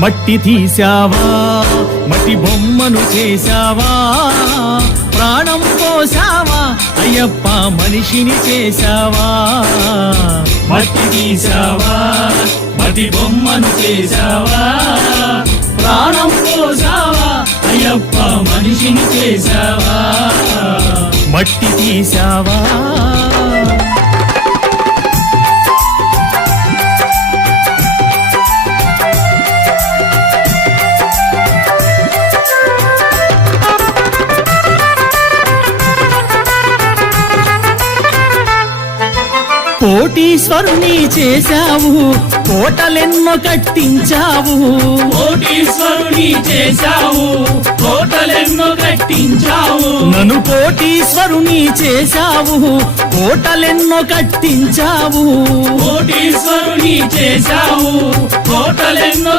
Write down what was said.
మట్టి తీసావా మట్టి బొమ్మను చేశావా ప్రాణం పోసావా అయ్యప్ప మనిషిని చేశావా మట్టి తీసావా మట్టి బొమ్మను చేశావా ప్రాణం పోసావా అయ్యప్ప మనిషిని చేశావా మట్టి తీసావా కోటీశ్వరుని చేశావు కోటలెన్నో కట్టించావు కోటీశ్వరుని చేశావు కోటలెన్నో కట్టించావు నన్ను కోటీశ్వరుని చేశావు కోటలెన్నో కట్టించావు కోటీశ్వరుని చేశావు కోటలెన్నో